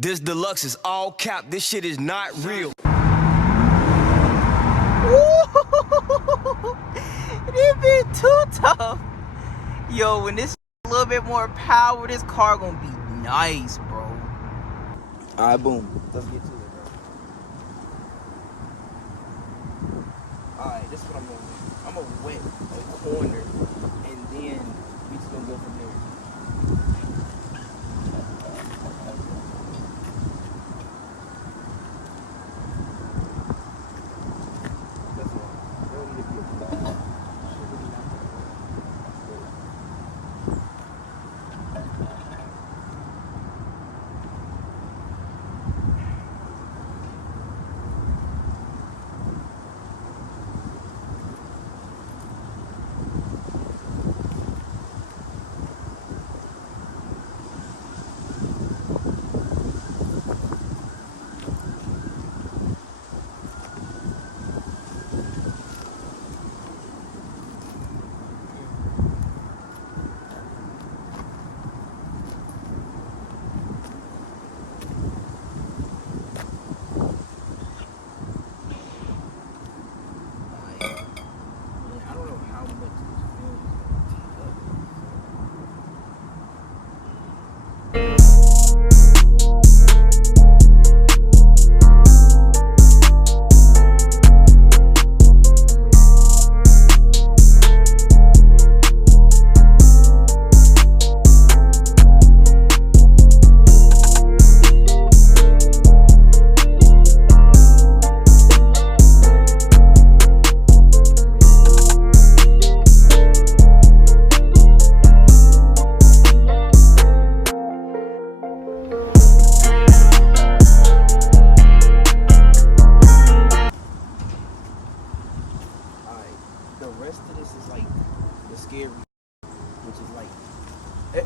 This deluxe is all cap. This shit is not real. This bit too tough. Yo, when this a little bit more power, this car gonna be nice, bro. Alright, boom. Let's get to it, bro. Alright, this is what I'm gonna do. I'm gonna wet a corner, and then we just gonna go from there.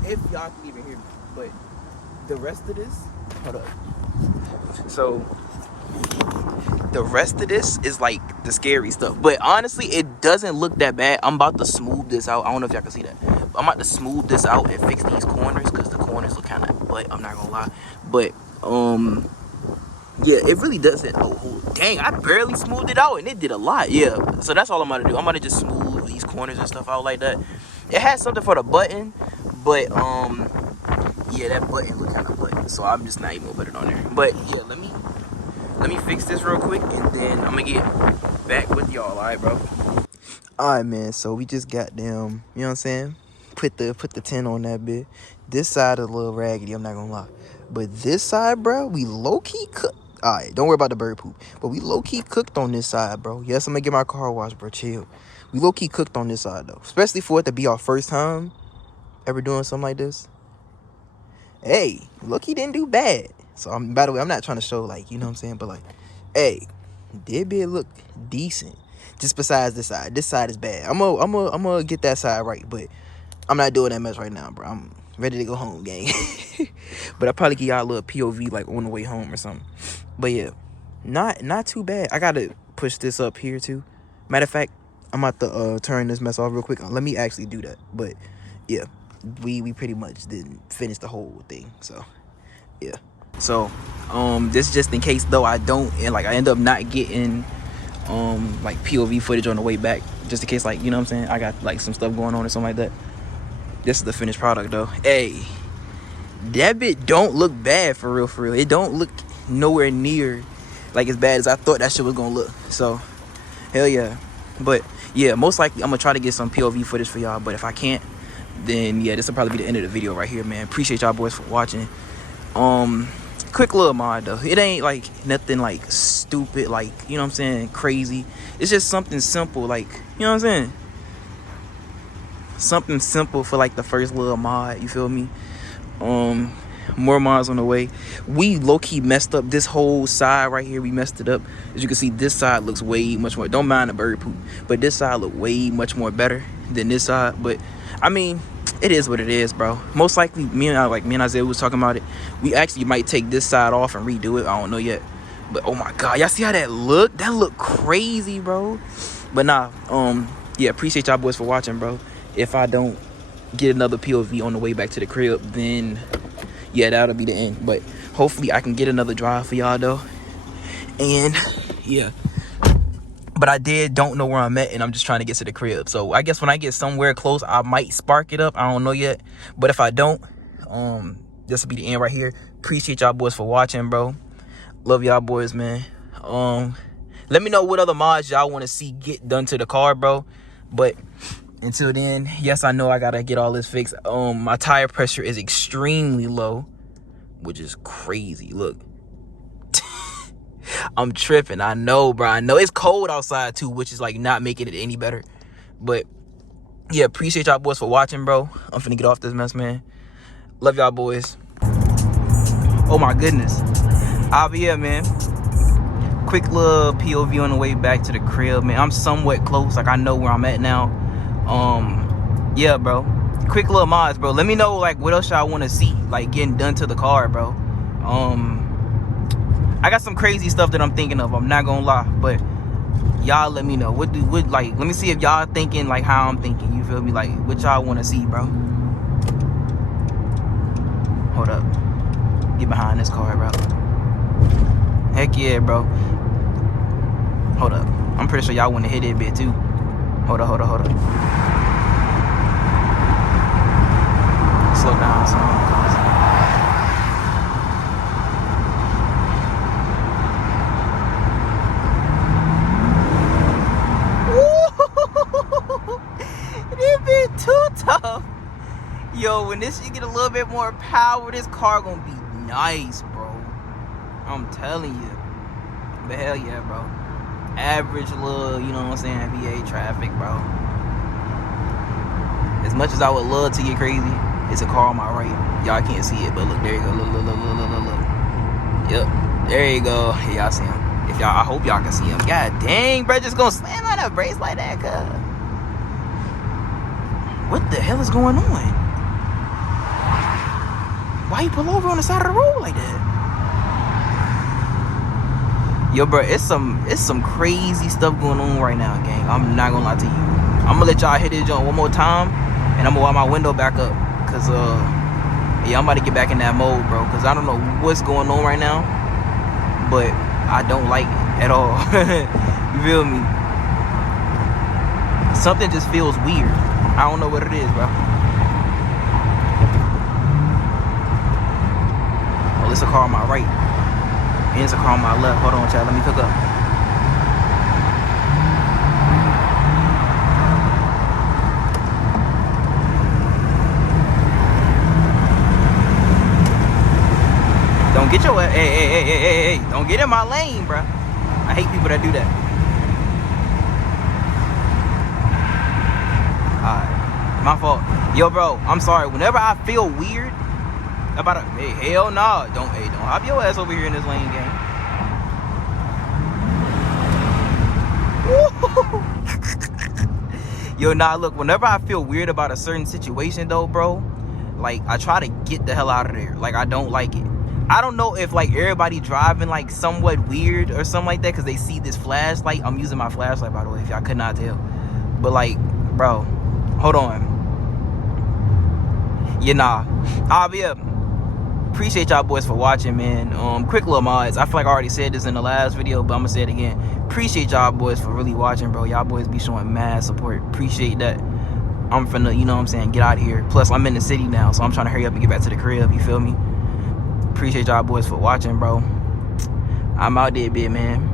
If y'all can even hear me, but the rest of this, hold up. So the rest of this is like the scary stuff, but honestly, it doesn't look that bad. I'm about to smooth this out. I don't know if y'all can see that. But I'm about to smooth this out and fix these corners because the corners look kind of, but I'm not gonna lie. But yeah, it really doesn't. Oh, dang, I barely smoothed it out and it did a lot. Yeah, so that's all I'm gonna do. I'm gonna just smooth these corners and stuff out like that. It has something for the button, but yeah, that button look kind of button, so I'm just not even gonna put it on there. But yeah, let me fix this real quick and then I'm gonna get back with y'all. All right, bro. All right, man, so we just got them, you know what I'm saying, put the tint on that bit. This side is a little raggedy, I'm not gonna lie, but this side, bro, we low-key cooked. All right, don't worry about the bird poop, but we low-key cooked on this side, bro. Yes, I'm gonna get my car washed, bro. Chill. We low-key cooked on this side, though, especially for it to be our first time ever doing something like this. Hey, look-key didn't do bad. So by the way, I'm not trying to show, like, you know what I'm saying, but like, hey, did bit look decent. Just besides this side. This side is bad. I'm gonna get that side right, but I'm not doing that much right now, bro. I'm ready to go home, gang. But I'll probably give y'all a little POV like on the way home or something. But yeah, not too bad. I gotta push this up here too. Matter of fact, I'm about to turn this mess off real quick. Let me actually do that. But yeah, we pretty much didn't finish the whole thing. So yeah. So this just in case though I don't, and like I end up not getting like POV footage on the way back, just in case, like, you know what I'm saying, I got like some stuff going on or something like that. This is the finished product though. Hey, that bit don't look bad for real. It don't look nowhere near like as bad as I thought that shit was gonna look. So hell yeah. But yeah, most likely I'm gonna try to get some POV footage for y'all, but if I can't, then yeah, this will probably be the end of the video right here, man. Appreciate y'all boys for watching. Quick little mod though. It ain't like nothing like stupid, like, you know what I'm saying, crazy. It's just something simple, like, you know what I'm saying, something simple for like the first little mod, you feel me? More mods on the way. We low-key messed up this whole side right here. We messed it up. As you can see, this side looks way much more, don't mind the bird poop, but this side look way much more better than this side. But I mean, it is what it is, bro. Most likely me and Isaiah was talking about it, we actually might take this side off and redo it. I don't know yet, but oh my god, y'all see how that look? That look crazy, bro. But nah, yeah, appreciate y'all boys for watching, bro. If I don't get another POV on the way back to the crib, then yeah, that'll be the end. But Hopefully I can get another drive for y'all though. And yeah, but I don't know where I'm at, and I'm just trying to get to the crib. So I guess when I get somewhere close, I might spark it up. I don't know yet, but if I don't, this will be the end right here. Appreciate y'all boys for watching, bro. Love y'all boys, man. Let me know what other mods y'all want to see get done to the car, bro. But until then, yes, I know I gotta get all this fixed. My tire pressure is extremely low, which is crazy. Look, I'm tripping. I know, bro. I know it's cold outside too, which is like not making it any better. But yeah, appreciate y'all boys for watching, bro. I'm finna get off this mess, man. Love y'all boys. Oh my goodness. I'll be here, man. Quick little POV on the way back to the crib, man. I'm somewhat close. Like I know where I'm at now. Yeah, bro. Quick little mods, bro. Let me know like what else y'all want to see like getting done to the car, bro. I got some crazy stuff that I'm thinking of. I'm not gonna lie, but y'all let me know. What like? Let me see if y'all thinking like how I'm thinking. You feel me? Like what y'all want to see, bro. Hold up. Get behind this car, bro. Heck yeah, bro. Hold up. I'm pretty sure y'all want to hit it a bit too. Hold up. Slow down some. This bit too tough. Yo, when this shit get a little bit more power, this car gonna be nice, bro. I'm telling you. But hell yeah, bro. Average little, you know what I'm saying, VA traffic, bro. As much as I would love to get crazy, it's a car on my right. Y'all can't see it, but look, there you go. Look. Yep, there you go. Hey, y'all see him. If y'all, I hope y'all can see him. God dang, bro, just gonna slam on that brakes like that, cuz. What the hell is going on? Why you pull over on the side of the road like that? Yo, bro, it's some crazy stuff going on right now, gang. I'm not gonna lie to you. I'm gonna let y'all hit this joint one more time, and I'm gonna wipe my window back up, cause yeah, I'm about to get back in that mode, bro. Cause I don't know what's going on right now, but I don't like it at all. You feel me? Something just feels weird. I don't know what it is, bro. Oh, there's a car on my right. And there's a car on my left. Hold on, chat. Let me cook up. Don't get your ass. Hey. Don't get in my lane, bro. I hate people that do that. Alright. My fault. Yo, bro, I'm sorry. Whenever I feel weird about it, hey, hell nah. Don't hop your ass over here in this lane, gang. Yo, nah, look, whenever I feel weird about a certain situation though, bro, like I try to get the hell out of there. Like I don't like it. I don't know if like everybody driving like somewhat weird or something like that because they see this flashlight. I'm using my flashlight, by the way, if y'all could not tell. But like, bro, hold on. Yeah, nah. I'll be up. Appreciate y'all boys for watching, man. Quick little mods. I feel like I already said this in the last video, but I'm gonna say it again. Appreciate y'all boys for really watching, bro. Y'all boys be showing mad support. Appreciate that. I'm finna, you know what I'm saying, get out of here. Plus, I'm in the city now, so I'm trying to hurry up and get back to the crib. You feel me? Appreciate y'all boys for watching, bro. I'm out there, bit, man.